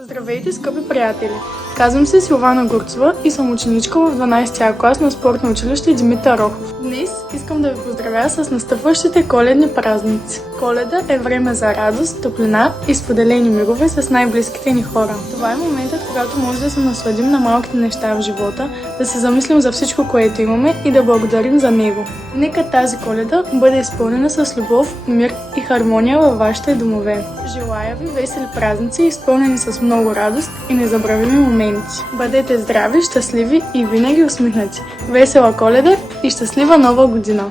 Здравейте, скъпи приятели! Казвам се Силвана Гурцова и съм ученичка в 12-я клас на спортно училище Димитър Рохов. Днес искам да ви поздравя с настъпващите коледни празници. Коледа е време за радост, топлина и споделени мигове с най-близките ни хора. Това е моментът, когато може да се насладим на малките неща в живота, да се замислим за всичко, което имаме и да благодарим за него. Нека тази Коледа бъде изпълнена с любов, мир и хармония във вашите домове. Желая ви весели празници, изпълнени с много радост и незабравими моменти. Бъдете здрави, щастливи и винаги усмихнати. Весела Коледа и щастлива Нова година!